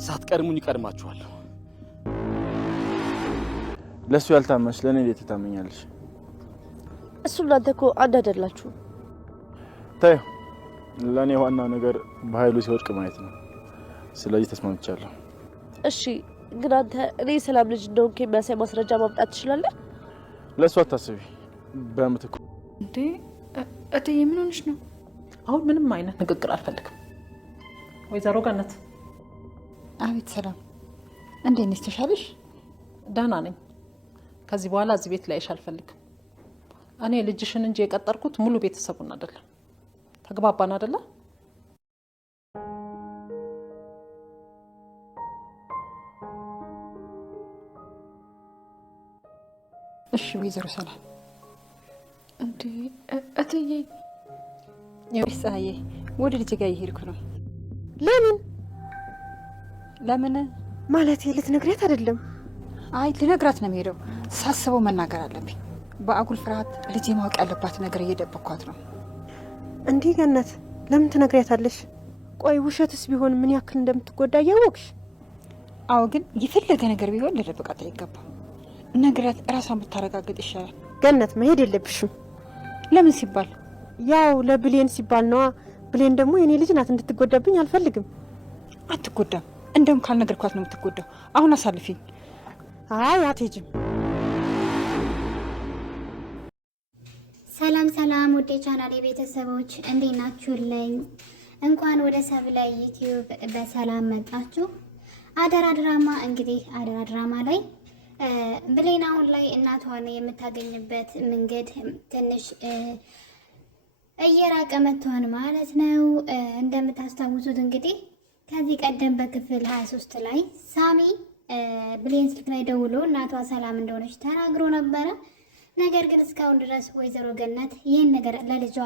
ሳትቀድሙኝ ይቀድማችኋል። ለሱ ያልታመንሽ ለኔ እንዴት ታመኛለሽ? እሱ እናንተ እኮ አንድ አይደላችሁ። ታዩ ለኔ ዋናው ነገር በኃይሉ ሲወድቅ ማየት ነው። ስለዚህ ተስማምቻለሁ። እሺ ግን አንተ እኔ ሰላም ልጅ እንደሆንኩ የሚያሳይ ማስረጃ ማምጣት ትችላለህ? ለሱ አታስቢ። በምትኩ እንዴ እትዬ ምን ሆነሽ ነው? አሁን ምንም አይነት ንግግር አልፈልግም። ወይዘሮ ገነት። አቤት ሰላም፣ እንዴት ነሽ? ተሻለሽ? ደህና ነኝ። ከዚህ በኋላ እዚህ ቤት ላይሽ አልፈልግም። እኔ ልጅሽን እንጂ የቀጠርኩት ሙሉ ቤተሰቡን አይደለም። ተግባባን አይደለ? እሺ ወይዘሮ ሰላም። እንዴ እትዬ ፀሐዬ፣ ወደ ልጅ ጋር እየሄድኩ ነው። ለምን ማለት ልትነግሪያት አይደለም? አይ ልነግራት ነው የምሄደው። ሳስበው መናገር አለብኝ። በአጉል ፍርሃት ልጄ ማወቅ ያለባት ነገር እየደበኳት ነው። እንዴ ገነት፣ ለምን ትነግሪያታለሽ? ቆይ ውሸትስ ቢሆን ምን ያክል እንደምትጎዳ እያወቅሽ? አዎ ግን የፈለገ ነገር ቢሆን ልደብቃት አይገባም። ነግራት እራሷን ብታረጋግጥ ይሻላል። ገነት መሄድ የለብሽም። ለምን ሲባል? ያው ለብሌን ሲባል ነዋ። ብሌን ደግሞ የኔ ልጅ ናት፣ እንድትጎዳብኝ አልፈልግም። አትጎዳም። እንደውም ካልነገርኳት ነው የምትጎዳው። አሁን አሳልፊኝ። አይ አትሄጂም። ሰላም ሰላም፣ ወደ ቻናሌ ቤተሰቦች እንዴት ናችሁልኝ? እንኳን ወደ ሰብለ ዩቲዩብ በሰላም መጣችሁ። አደራ ድራማ እንግዲህ አደራ ድራማ ላይ ብሌን አሁን ላይ እናቷን የምታገኝበት መንገድ ትንሽ እየራቀ መጥቷል ማለት ነው። እንደምታስታውሱት እንግዲህ ከዚህ ቀደም በክፍል 23 ላይ ሳሚ ብሌን ስልክ ላይ ደውሎ እናቷ ሰላም እንደሆነች ተናግሮ ነበረ። ነገር ግን እስካሁን ድረስ ወይዘሮ ገነት ይህን ነገር ለልጇ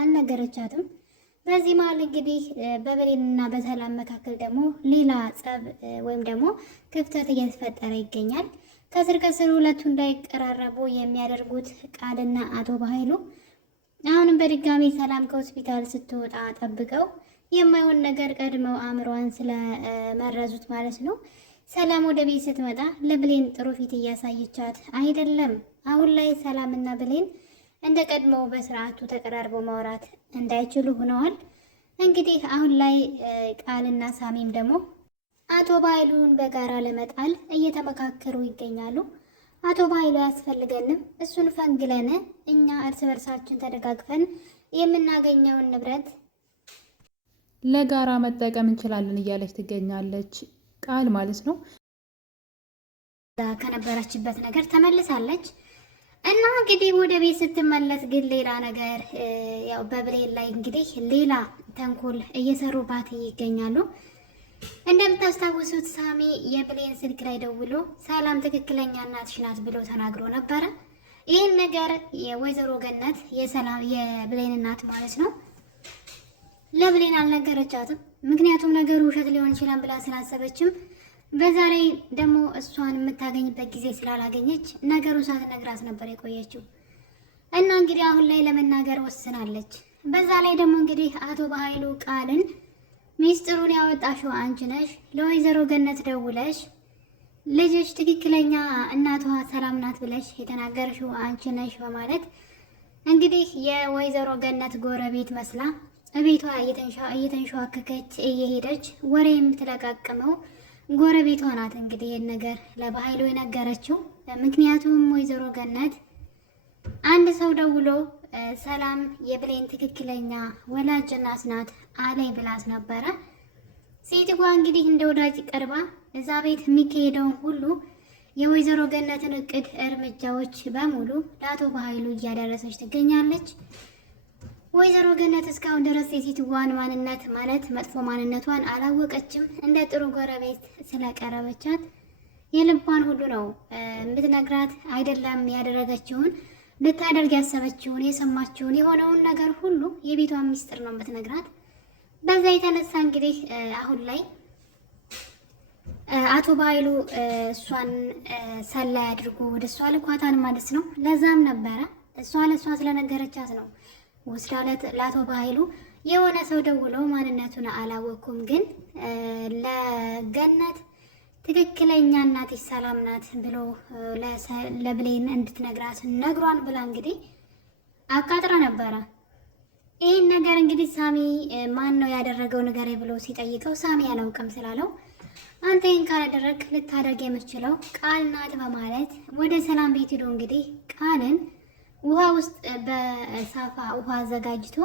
አልነገረቻትም። በዚህ መሀል እንግዲህ በብሌንና በሰላም መካከል ደግሞ ሌላ ጸብ ወይም ደግሞ ክፍተት እየተፈጠረ ይገኛል። ከስር ከስር ሁለቱ እንዳይቀራረቡ የሚያደርጉት ቃልና አቶ በኃይሉ አሁንም በድጋሚ ሰላም ከሆስፒታል ስትወጣ ጠብቀው የማይሆን ነገር ቀድመው አእምሯን ስለመረዙት ማለት ነው። ሰላም ወደ ቤት ስትመጣ ለብሌን ጥሩ ፊት እያሳየቻት አይደለም። አሁን ላይ ሰላምና ብሌን እንደ ቀድሞው በስርዓቱ ተቀራርበው ማውራት እንዳይችሉ ሆነዋል። እንግዲህ አሁን ላይ ቃልና ሳሚም ደግሞ አቶ በኃይሉን በጋራ ለመጣል እየተመካከሩ ይገኛሉ። አቶ በኃይሉ አያስፈልገንም፣ እሱን ፈንግለን እኛ እርስ በርሳችን ተደጋግፈን የምናገኘውን ንብረት ለጋራ መጠቀም እንችላለን እያለች ትገኛለች። ቃል ማለት ነው። ከነበረችበት ነገር ተመልሳለች እና እንግዲህ ወደ ቤት ስትመለስ ግን ሌላ ነገር ያው በብሌን ላይ እንግዲህ ሌላ ተንኮል እየሰሩባት ይገኛሉ። እንደምታስታውሱት ሳሚ የብሌን ስልክ ላይ ደውሎ ሰላም ትክክለኛ እናትሽ ናት ብሎ ተናግሮ ነበረ። ይህን ነገር የወይዘሮ ገነት የብሌን እናት ማለት ነው ለብሌን አልነገረቻትም። ምክንያቱም ነገሩ ውሸት ሊሆን ይችላል ብላ ስላሰበችም በዛ ላይ ደግሞ እሷን የምታገኝበት ጊዜ ስላላገኘች ነገሩ ሳትነግራት ነበር የቆየችው እና እንግዲህ አሁን ላይ ለመናገር ወስናለች። በዛ ላይ ደግሞ እንግዲህ አቶ በኃይሉ ቃልን ሚስጥሩን ያወጣሽው አንቺ ነሽ፣ ለወይዘሮ ገነት ደውለሽ ልጅሽ ትክክለኛ እናቷ ሰላም ናት ብለሽ የተናገርሽው አንቺ ነሽ በማለት እንግዲህ የወይዘሮ ገነት ጎረቤት መስላ ቤቷ እየተንሸዋከከች እየሄደች ወሬ የምትለቃቅመው ጎረቤቷ ናት። እንግዲህ ይህን ነገር ለበኃይሉ የነገረችው ምክንያቱም ወይዘሮ ገነት አንድ ሰው ደውሎ ሰላም የብሌን ትክክለኛ ወላጅ እናት ናት አለኝ ብላት ነበረ። ሴትዋ እንግዲህ እንደ ወዳጅ ቀርባ እዛ ቤት የሚካሄደውን ሁሉ የወይዘሮ ገነትን እቅድ እርምጃዎች በሙሉ ለአቶ በኃይሉ እያደረሰች ትገኛለች። ወይዘሮ ገነት እስካሁን ድረስ የሴትዋን ማንነት ማለት መጥፎ ማንነቷን አላወቀችም። እንደ ጥሩ ጎረቤት ስለቀረበቻት የልቧን ሁሉ ነው የምትነግራት። አይደለም ያደረገችውን ልታደርግ ያሰበችውን የሰማችውን የሆነውን ነገር ሁሉ የቤቷን ሚስጥር ነው የምትነግራት። በዛ የተነሳ እንግዲህ አሁን ላይ አቶ በኃይሉ እሷን ሰላይ አድርጎ ወደ እሷ ልኳታን ማለት ነው። ለዛም ነበረ እሷ ለእሷ ስለነገረቻት ነው ወስዳ ለአቶ በኃይሉ የሆነ ሰው ደውሎ ማንነቱን አላወኩም፣ ግን ለገነት ትክክለኛ እናትሽ ሰላም ናት ብሎ ለብሌን እንድትነግራት ነግሯን ብላ እንግዲህ አቃጥራ ነበረ። ይህን ነገር እንግዲህ ሳሚ ማን ነው ያደረገው ነገር ብሎ ሲጠይቀው ሳሚ አላውቅም ስላለው አንተ ይህን ካላደረግ ልታደርግ የምትችለው ቃል ናት በማለት ወደ ሰላም ቤት ሄዶ እንግዲህ ቃልን ውሃ ውስጥ በሳፋ ውሃ አዘጋጅቶ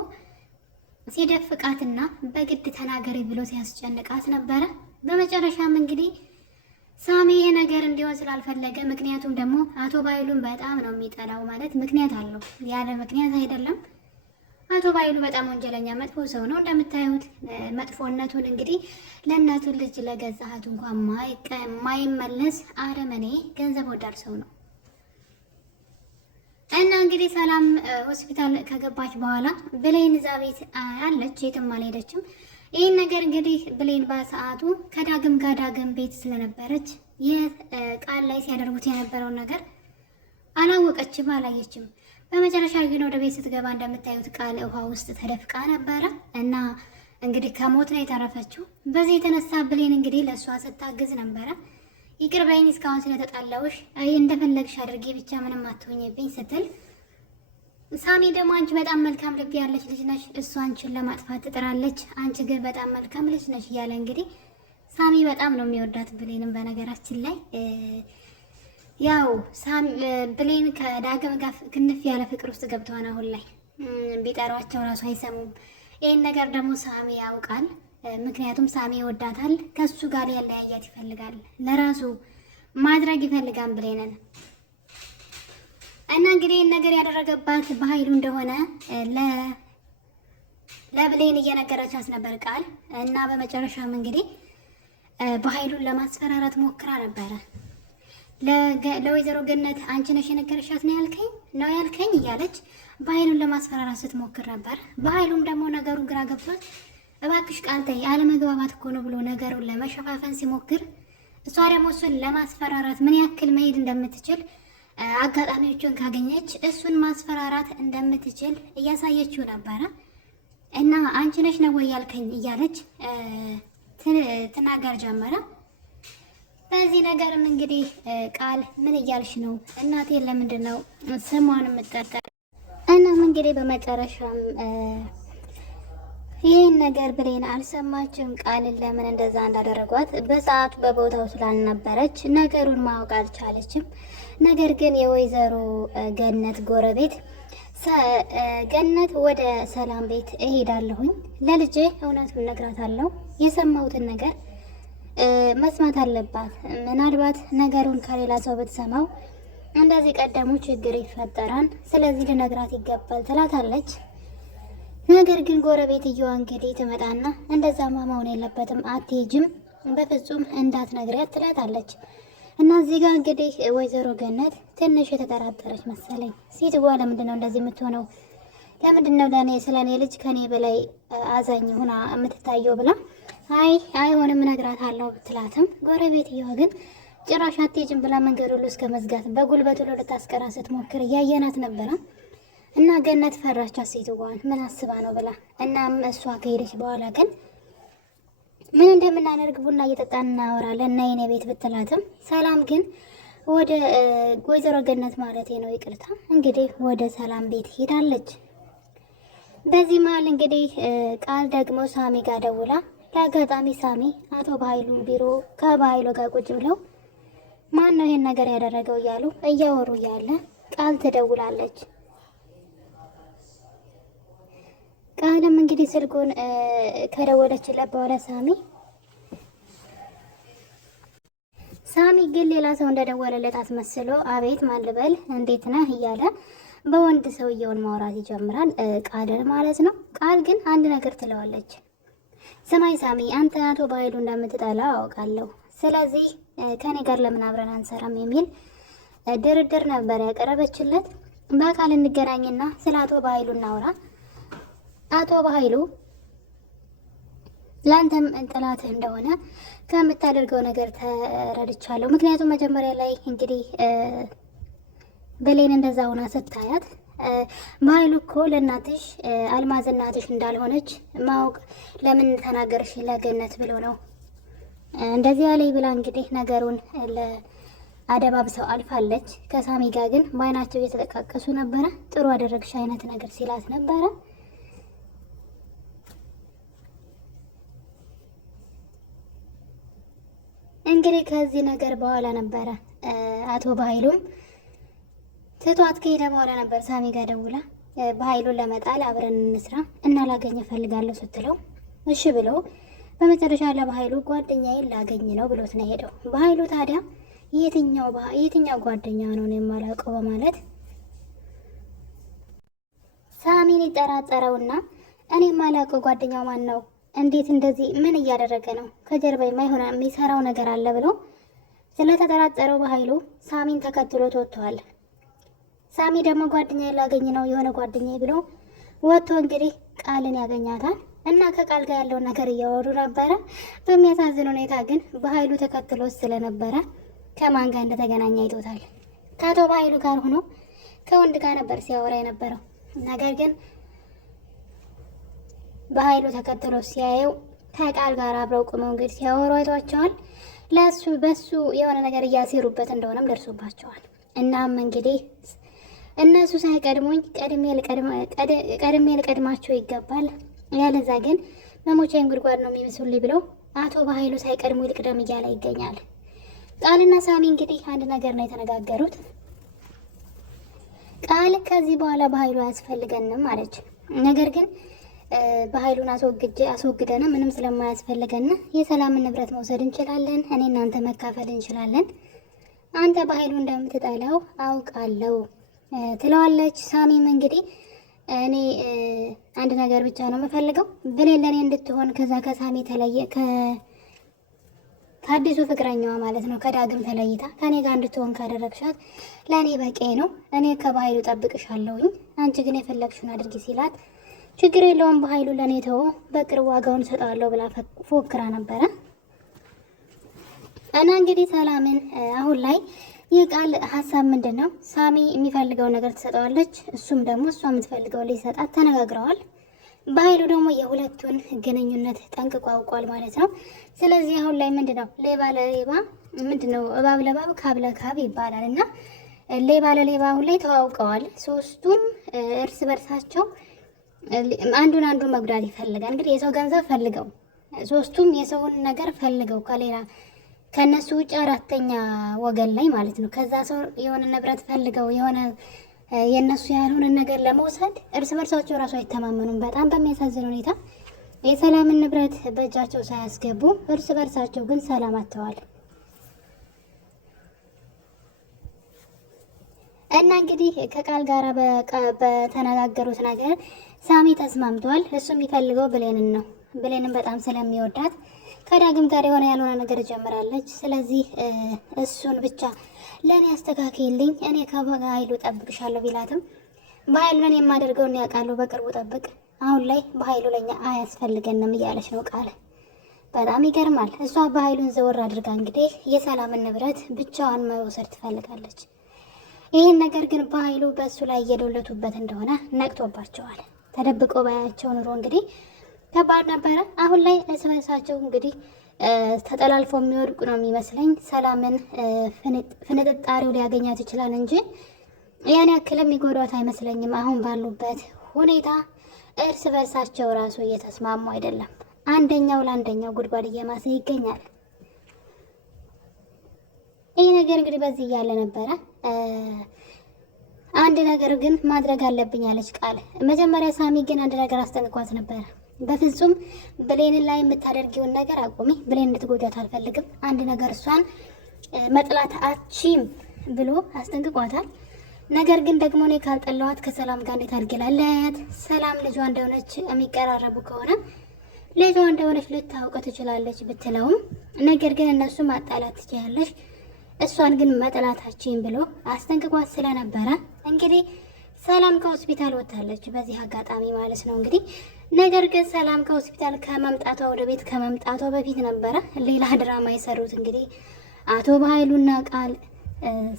ሲደፍቃትና በግድ ተናገሪ ብሎ ሲያስጨንቃት ነበረ። በመጨረሻም እንግዲህ ሳሚ ይሄ ነገር እንዲሆን ስላልፈለገ፣ ምክንያቱም ደግሞ አቶ ባይሉን በጣም ነው የሚጠላው፣ ማለት ምክንያት አለው፣ ያለ ምክንያት አይደለም። አቶ ባይሉ በጣም ወንጀለኛ መጥፎ ሰው ነው። እንደምታዩት መጥፎነቱን እንግዲህ ለእናቱ ልጅ ለገዛሃት እንኳን ማይመለስ አረመኔ ገንዘብ ወዳድ ሰው ነው። እና እንግዲህ ሰላም ሆስፒታል ከገባች በኋላ ብሌን እዛ ቤት አለች፣ የትም አልሄደችም። ይህን ነገር እንግዲህ ብሌን በሰዓቱ ከዳግም ጋር ዳግም ቤት ስለነበረች ይህ ቃል ላይ ሲያደርጉት የነበረውን ነገር አላወቀችም፣ አላየችም። በመጨረሻ ግን ወደ ቤት ስትገባ እንደምታዩት ቃል ውሃ ውስጥ ተደፍቃ ነበረ እና እንግዲህ ከሞት ነው የተረፈችው። በዚህ የተነሳ ብሌን እንግዲህ ለእሷ ስታግዝ ነበረ። ይቅር በይኝ እስካሁን ስለተጣላውሽ፣ እንደፈለግሽ አድርጌ ብቻ ምንም አትሆኝብኝ ስትል፣ ሳሚ ደግሞ አንቺ በጣም መልካም ልብ ያለች ልጅ ነሽ፣ እሷ አንቺን ለማጥፋት ትጥራለች፣ አንቺ ግን በጣም መልካም ልጅ ነሽ እያለ እንግዲህ ሳሚ በጣም ነው የሚወዳት ብሌንም። በነገራችን ላይ ያው ብሌን ከዳግም ጋር ክንፍ ያለ ፍቅር ውስጥ ገብተዋል። አሁን ላይ ቢጠሯቸው ራሱ አይሰሙም። ይህን ነገር ደግሞ ሳሚ ያውቃል። ምክንያቱም ሳሚ ይወዳታል፣ ከሱ ጋር ያለያያት ይፈልጋል፣ ለራሱ ማድረግ ይፈልጋል ብሌንን። እና እንግዲህ ይህን ነገር ያደረገባት በኃይሉ እንደሆነ ለብሌን እየነገረቻት ነበር ቃል። እና በመጨረሻም እንግዲህ በኃይሉን ለማስፈራራት ሞክራ ነበረ። ለወይዘሮ ገነት አንቺ ነሽ የነገረሻት ነው ያልከኝ እያለች በኃይሉን ለማስፈራራት ስትሞክር ነበር። በኃይሉም ደግሞ ነገሩ ግራ ገብቷት እባክሽ ቃል ተይ፣ አለመግባባት እኮ ነው ብሎ ነገሩን ለመሸፋፈን ሲሞክር፣ እሷ ደግሞ እሱን ለማስፈራራት ምን ያክል መሄድ እንደምትችል አጋጣሚዎቹን ካገኘች እሱን ማስፈራራት እንደምትችል እያሳየችው ነበረ። እና አንቺ ነሽ ነው ወይ ያልከኝ እያለች ትናገር ጀመረ። በዚህ ነገርም እንግዲህ ቃል ምን እያልሽ ነው? እናቴን ለምንድን ነው ስሟን የምትጠጠር? እናም እንግዲህ በመጨረሻም ይህን ነገር ብሌን አልሰማችም። ቃልን ለምን እንደዛ እንዳደረጓት በሰዓቱ በቦታው ስላልነበረች ነገሩን ማወቅ አልቻለችም። ነገር ግን የወይዘሮ ገነት ጎረቤት ገነት ወደ ሰላም ቤት እሄዳለሁኝ፣ ለልጄ እውነቱን እነግራታለሁ፣ የሰማሁትን ነገር መስማት አለባት፣ ምናልባት ነገሩን ከሌላ ሰው ብትሰማው እንደዚህ ቀደሙ ችግር ይፈጠራል፣ ስለዚህ ልነግራት ይገባል ትላታለች። ነገር ግን ጎረቤትየዋ እንግዲህ ትመጣና እንደዛማ መሆን የለበትም፣ አትሄጂም፣ በፍጹም እንዳትነግሪያት ትላታለች። እና እዚህ ጋር እንግዲህ ወይዘሮ ገነት ትንሽ የተጠራጠረች መሰለኝ። ሴትዋ ለምንድን ነው እንደዚህ የምትሆነው? ለምንድን ነው ለእኔ ስለ እኔ ልጅ ከኔ በላይ አዛኝ ሆና የምትታየው ብላ አይሆንም እነግራታለሁ ብትላትም ጎረቤትየዋ ግን ጭራሽ አትሄጂም ብላ መንገድ ሁሉ እስከ መዝጋት በጉልበት ሁሉ ልታስቀራ ስትሞክር እያየናት ነበረ። እና ገነት ፈራቻት ሴትዋን ምን አስባ ነው ብላ። እናም እሷ ከሄደች በኋላ ግን ምን እንደምናደርግ ቡና እየጠጣን እናወራለን እና የኔ ቤት ብትላትም ሰላም ግን ወደ ወይዘሮ ገነት ማለት ነው ይቅርታ፣ እንግዲህ ወደ ሰላም ቤት ሄዳለች። በዚህ መሀል እንግዲህ ቃል ደግሞ ሳሚ ጋር ደውላ ለአጋጣሚ ሳሚ አቶ በኃይሉ ቢሮ ከባይሉ ጋር ቁጭ ብለው ማን ነው ይሄን ነገር ያደረገው እያሉ እያወሩ እያለ ቃል ትደውላለች። ቃልም እንግዲህ ስልኩን ከደወለችለት በኋላ ሳሚ ግን ሌላ ሰው እንደደወለለት አስመስሎ አቤት ማን ልበል እንዴት ነህ እያለ በወንድ ሰውየውን ማውራት ይጀምራል። ቃልን ማለት ነው። ቃል ግን አንድ ነገር ትለዋለች። ሰማይ ሳሚ አንተ አቶ በኃይሉ እንደምትጠላ አውቃለሁ፣ ስለዚህ ከኔ ጋር ለምን አብረን አንሰራም የሚል ድርድር ነበር ያቀረበችለት። በአካል እንገናኝና ስለ አቶ በኃይሉ እናውራ፣ አቶ በኃይሉ ለአንተም ጥላትህ እንደሆነ ከምታደርገው ነገር ተረድቻለሁ። ምክንያቱም መጀመሪያ ላይ እንግዲህ ብሌን እንደዛ ሆና ስታያት በኃይሉ እኮ ለእናትሽ አልማዝ እናትሽ እንዳልሆነች ማወቅ ለምን ተናገርሽ ለገነት ብሎ ነው እንደዚህ ያለኝ ብላ እንግዲህ ነገሩን አደባብሰው አልፋለች። ከሳሚ ጋር ግን በአይናቸው እየተጠቃቀሱ ነበረ። ጥሩ አደረግሽ አይነት ነገር ሲላት ነበረ። እንግዲህ ከዚህ ነገር በኋላ ነበረ አቶ በኃይሉም ትቷት ከሄደ በኋላ ነበር ሳሚ ጋር ደውላ በኃይሉን ለመጣል አብረን እንስራ እና ላገኝ እፈልጋለሁ ስትለው እሺ ብሎ በመጨረሻ ለበኃይሉ ጓደኛዬን ላገኝ ነው ብሎት ነው ሄደው። በኃይሉ ታዲያ የትኛው ጓደኛ ነው የማላውቀው በማለት ሳሚን ይጠራጠረውና እኔ የማላውቀው ጓደኛው ማን ነው? እንዴት እንደዚህ ምን እያደረገ ነው? ከጀርባ የማይሆን የሚሰራው ነገር አለ ብሎ ስለተጠራጠረው በኃይሉ ሳሚን ተከትሎ ወጥቷል። ሳሚ ደግሞ ጓደኛዬን ላገኝ ነው የሆነ ጓደኛዬ ብሎ ወጥቶ እንግዲህ ቃልን ያገኛታል እና ከቃል ጋር ያለውን ነገር እያወሩ ነበረ። በሚያሳዝን ሁኔታ ግን በኃይሉ ተከትሎ ስለነበረ ከማን ጋር እንደተገናኘ አይቶታል። ከአቶ በኃይሉ ጋር ሆኖ ከወንድ ጋር ነበር ሲያወራ የነበረው። ነገር ግን በኃይሉ ተከትሎ ሲያየው ከቃል ጋር አብረው ቆመው እንግዲህ ሲያወሩ አይቷቸዋል። በሱ የሆነ ነገር እያሴሩበት እንደሆነም ደርሶባቸዋል። እናም እንግዲህ እነሱ ሳይቀድሙኝ ቀድሜ ልቀድማቸው ይገባል፣ ያለዛ ግን መሞቻዬን ጉድጓድ ነው የሚመስሉልኝ ብለው አቶ በኃይሉ ሳይቀድሙ ልቅደም እያለ ይገኛል። ቃልና ሳሚ እንግዲህ አንድ ነገር ነው የተነጋገሩት። ቃል ከዚህ በኋላ በኃይሉ አያስፈልገንም አለች። ነገር ግን በኃይሉን አስወግደን ምንም ስለማያስፈልገን የሰላምን ንብረት መውሰድ እንችላለን፣ እኔ እናንተ መካፈል እንችላለን። አንተ በኃይሉ እንደምትጠላው አውቃለሁ ትለዋለች። ሳሚም እንግዲህ እኔ አንድ ነገር ብቻ ነው የምፈልገው ብሌን ለእኔ እንድትሆን ከዛ ከሳሚ ተለየ ከአዲሱ ፍቅረኛዋ ማለት ነው ከዳግም ተለይታ ከኔ ጋር እንድትሆን ካደረግሻት ለእኔ በቂ ነው። እኔ ከባኃይሉ ጠብቅሻለሁኝ፣ አንቺ ግን የፈለግሽውን አድርጊ ሲላት ችግር የለውም በኃይሉ ለእኔ ተወው፣ በቅርብ ዋጋውን ሰጠዋለሁ ብላ ፎክራ ነበረ። እና እንግዲህ ሰላምን አሁን ላይ የቃል ሀሳብ ምንድን ነው? ሳሚ የሚፈልገው ነገር ትሰጠዋለች፣ እሱም ደግሞ እሷ የምትፈልገው ሊሰጣት ተነጋግረዋል። በኃይሉ ደግሞ የሁለቱን ግንኙነት ጠንቅቆ አውቋል ማለት ነው። ስለዚህ አሁን ላይ ምንድን ነው ሌባ ለሌባ ምንድን ነው እባብ ለባብ ካብ ለካብ ይባላል እና ሌባ ለሌባ አሁን ላይ ተዋውቀዋል። ሶስቱም እርስ በርሳቸው አንዱን መጉዳት ይፈልጋል። እንግዲህ የሰው ገንዘብ ፈልገው ሶስቱም የሰውን ነገር ፈልገው ከነሱ ውጭ አራተኛ ወገን ላይ ማለት ነው ከዛ ሰው የሆነ ንብረት ፈልገው የሆነ የነሱ ያልሆነ ነገር ለመውሰድ እርስ በርሳቸው ራሱ አይተማመኑም። በጣም በሚያሳዝን ሁኔታ የሰላምን ንብረት በእጃቸው ሳያስገቡ እርስ በርሳቸው ግን ሰላም አጥተዋል። እና እንግዲህ ከቃል ጋር በተነጋገሩት ነገር ሳሚ ተስማምቷል። እሱ የሚፈልገው ብሌንን ነው። ብሌንን በጣም ስለሚወዳት ከዳግም ጋር የሆነ ያልሆነ ነገር ጀምራለች። ስለዚህ እሱን ብቻ ለእኔ አስተካክልኝ፣ እኔ ከበኃይሉ ጠብቅሻለሁ ቢላትም በኃይሉን የማደርገውን ያውቃለሁ፣ በቅርቡ ጠብቅ፣ አሁን ላይ በኃይሉ ለኛ አያስፈልገንም እያለች ነው ቃል። በጣም ይገርማል። እሷ በኃይሉን ዘወር አድርጋ እንግዲህ የሰላምን ንብረት ብቻዋን መውሰድ ትፈልጋለች። ይህን ነገር ግን በኃይሉ በእሱ ላይ እየዶለቱበት እንደሆነ ነቅቶባቸዋል። ተደብቆ ባያቸው ኑሮ እንግዲህ ከባድ ነበረ። አሁን ላይ እርስ በርሳቸው እንግዲህ ተጠላልፎ የሚወድቁ ነው የሚመስለኝ። ሰላምን ፍንጥጣሪው ሊያገኛት ይችላል እንጂ ያን ያክል የሚጎዷት አይመስለኝም። አሁን ባሉበት ሁኔታ እርስ በርሳቸው ራሱ እየተስማሙ አይደለም። አንደኛው ለአንደኛው ጉድጓድ እየማሰ ይገኛል። ይህ ነገር እንግዲህ በዚህ እያለ ነበረ አንድ ነገር ግን ማድረግ አለብኝ ያለች ቃል። መጀመሪያ ሳሚ ግን አንድ ነገር አስጠንቅቋት ነበረ። በፍጹም ብሌንን ላይ የምታደርጊውን ነገር አቁሚ፣ ብሌን እንድትጎዳት አልፈልግም፣ አንድ ነገር እሷን መጥላት አቺም ብሎ አስጠንቅቋታል። ነገር ግን ደግሞ እኔ ካልጠላኋት ከሰላም ጋር እንዴት አድርጌ ላለያያት? ሰላም ልጇ እንደሆነች የሚቀራረቡ ከሆነ ልጇ እንደሆነች ልታውቅ ትችላለች ብትለውም፣ ነገር ግን እነሱ ማጣላት ትችላለች፣ እሷን ግን መጥላታችን ብሎ አስጠንቅቋት ስለነበረ እንግዲህ ሰላም ከሆስፒታል ወጥታለች በዚህ አጋጣሚ ማለት ነው እንግዲህ። ነገር ግን ሰላም ከሆስፒታል ከመምጣቷ ወደ ቤት ከመምጣቷ በፊት ነበረ ሌላ ድራማ የሰሩት እንግዲህ አቶ በኃይሉና ቃል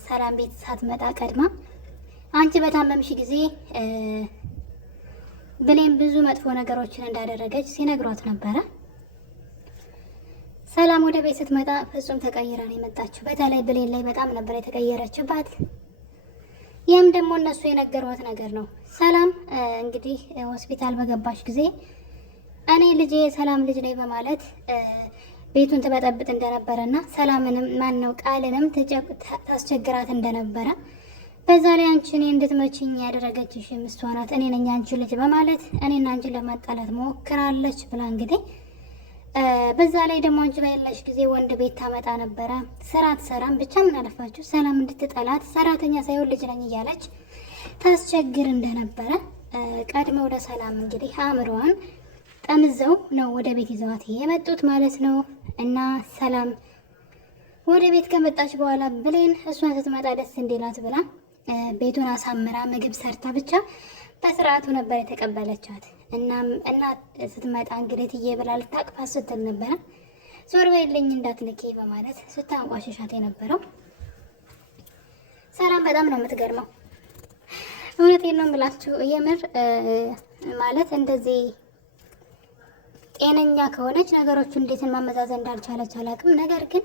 ሰላም ቤት ሳትመጣ ቀድማ አንቺ በታመምሽ ጊዜ ብሌን ብዙ መጥፎ ነገሮችን እንዳደረገች ሲነግሯት ነበረ። ሰላም ወደ ቤት ስትመጣ ፍጹም ተቀይራ ነው የመጣችው። በተለይ ብሌን ላይ በጣም ነበር የተቀየረችባት። ያም ደግሞ እነሱ የነገሯት ነገር ነው። ሰላም እንግዲህ ሆስፒታል በገባች ጊዜ እኔ ልጄ ሰላም ልጅ ነኝ በማለት ቤቱን ትበጠብጥ እንደነበረና ሰላምንም ማነው ቃልንም ታስቸግራት እንደነበረ፣ በዛ ላይ አንቺ እኔ እንድትመችኝ ያደረገችሽ እሷ ናት፣ እኔ ነኝ አንቺ ልጅ በማለት እኔና አንቺን ለማጣላት ሞክራለች ብላ እንግዲህ በዛ ላይ ደግሞ አንቺ በሌለሽ ጊዜ ወንድ ቤት ታመጣ ነበረ። ስራ አትሰራም፣ ብቻ ምን አለፋችሁ ሰላም እንድትጠላት ሰራተኛ ሳይሆን ልጅ ነኝ እያለች ታስቸግር እንደነበረ ቀድመው ለሰላም እንግዲህ አእምሮዋን ጠምዘው ነው ወደ ቤት ይዘዋት የመጡት ማለት ነው። እና ሰላም ወደ ቤት ከመጣች በኋላ ብሌን እሷን ስትመጣ ደስ እንዲላት ብላ ቤቱን አሳምራ ምግብ ሰርታ ብቻ በስርዓቱ ነበር የተቀበለቻት። እናም እናት ስትመጣ እንግዲህ ትዬ ብላ ልታቅፋት ስትል ነበረ። ዞር በይልኝ እንዳትነኪ በማለት ስታንቋሸሻት የነበረው ሰላም በጣም ነው የምትገርመው። እውነቴን ነው የምላችሁ የምር ማለት እንደዚህ ጤነኛ ከሆነች ነገሮቹ እንዴትን ማመዛዘን እንዳልቻለች አላውቅም። ነገር ግን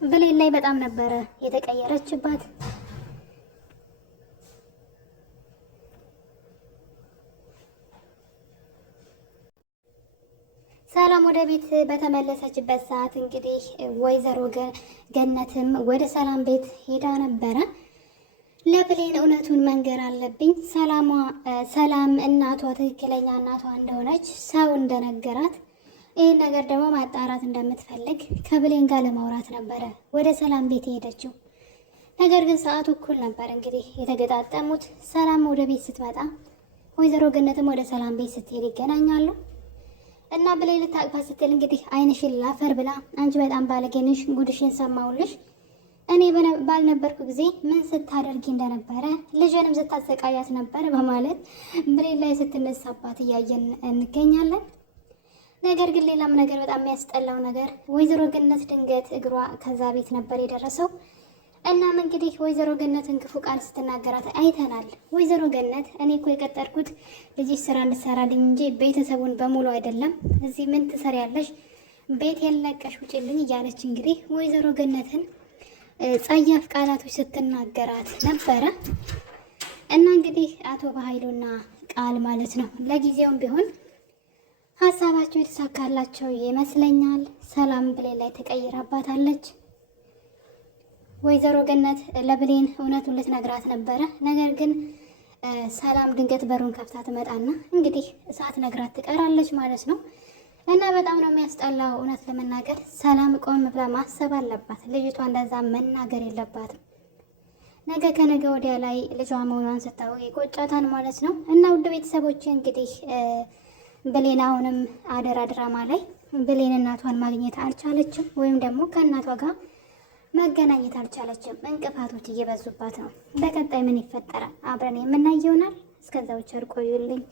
ብሌን ላይ በጣም ነበረ የተቀየረችባት። ሰላም ወደ ቤት በተመለሰችበት ሰዓት እንግዲህ ወይዘሮ ገነትም ወደ ሰላም ቤት ሄዳ ነበረ። ለብሌን እውነቱን መንገር አለብኝ፣ ሰላም እናቷ ትክክለኛ እናቷ እንደሆነች ሰው እንደነገራት፣ ይህን ነገር ደግሞ ማጣራት እንደምትፈልግ ከብሌን ጋር ለማውራት ነበረ ወደ ሰላም ቤት የሄደችው። ነገር ግን ሰዓቱ እኩል ነበር እንግዲህ የተገጣጠሙት። ሰላም ወደ ቤት ስትመጣ ወይዘሮ ገነትም ወደ ሰላም ቤት ስትሄድ ይገናኛሉ። እና ብሌን ልታቅፋት ስትል እንግዲህ ዓይንሽን ላፈር ብላ አንቺ በጣም ባለጌንሽ፣ ጉድሽን ሰማውልሽ እኔ ባልነበርኩ ጊዜ ምን ስታደርጊ እንደነበረ ልጅንም ስታሰቃያት ነበር በማለት ብሌን ላይ ስትነሳባት እያየን እንገኛለን። ነገር ግን ሌላም ነገር በጣም የሚያስጠላው ነገር ወይዘሮ ገነት ድንገት እግሯ ከዛ ቤት ነበር የደረሰው። እናም እንግዲህ ወይዘሮ ገነትን ክፉ ቃል ስትናገራት አይተናል። ወይዘሮ ገነት እኔ እኮ የቀጠርኩት ልጅሽ ስራ እንድትሰራልኝ እንጂ ቤተሰቡን በሙሉ አይደለም፣ እዚህ ምን ትሰሪያለሽ? ቤት የለቀሽ ውጭልኝ እያለች እንግዲህ ወይዘሮ ገነትን ጸያፍ ቃላቶች ስትናገራት ነበረ። እና እንግዲህ አቶ በኃይሉና ቃል ማለት ነው ለጊዜውም ቢሆን ሀሳባቸው የተሳካላቸው ይመስለኛል። ሰላም ብሌን ላይ ተቀይራባታለች። ወይዘሮ ገነት ለብሌን እውነቱን ልትነግራት ነበረ። ነገር ግን ሰላም ድንገት በሩን ከፍታ ትመጣና እንግዲህ ሳትነግራት ትቀራለች ማለት ነው። እና በጣም ነው የሚያስጠላው። እውነት ለመናገር ሰላም ቆም ብላ ማሰብ አለባት። ልጅቷ እንደዛ መናገር የለባትም። ነገ ከነገ ወዲያ ላይ ልጇ መሆኗን ስታወቅ ይቆጫታል ማለት ነው። እና ውድ ቤተሰቦች እንግዲህ ብሌን አሁንም አደራ ድራማ ላይ ብሌን እናቷን ማግኘት አልቻለችም፣ ወይም ደግሞ ከእናቷ ጋር መገናኘት አልቻለችም። እንቅፋቶች እየበዙባት ነው። በቀጣይ ምን ይፈጠራል አብረን የምናየው ይሆናል። እስከዛው ቸር ቆዩልኝ።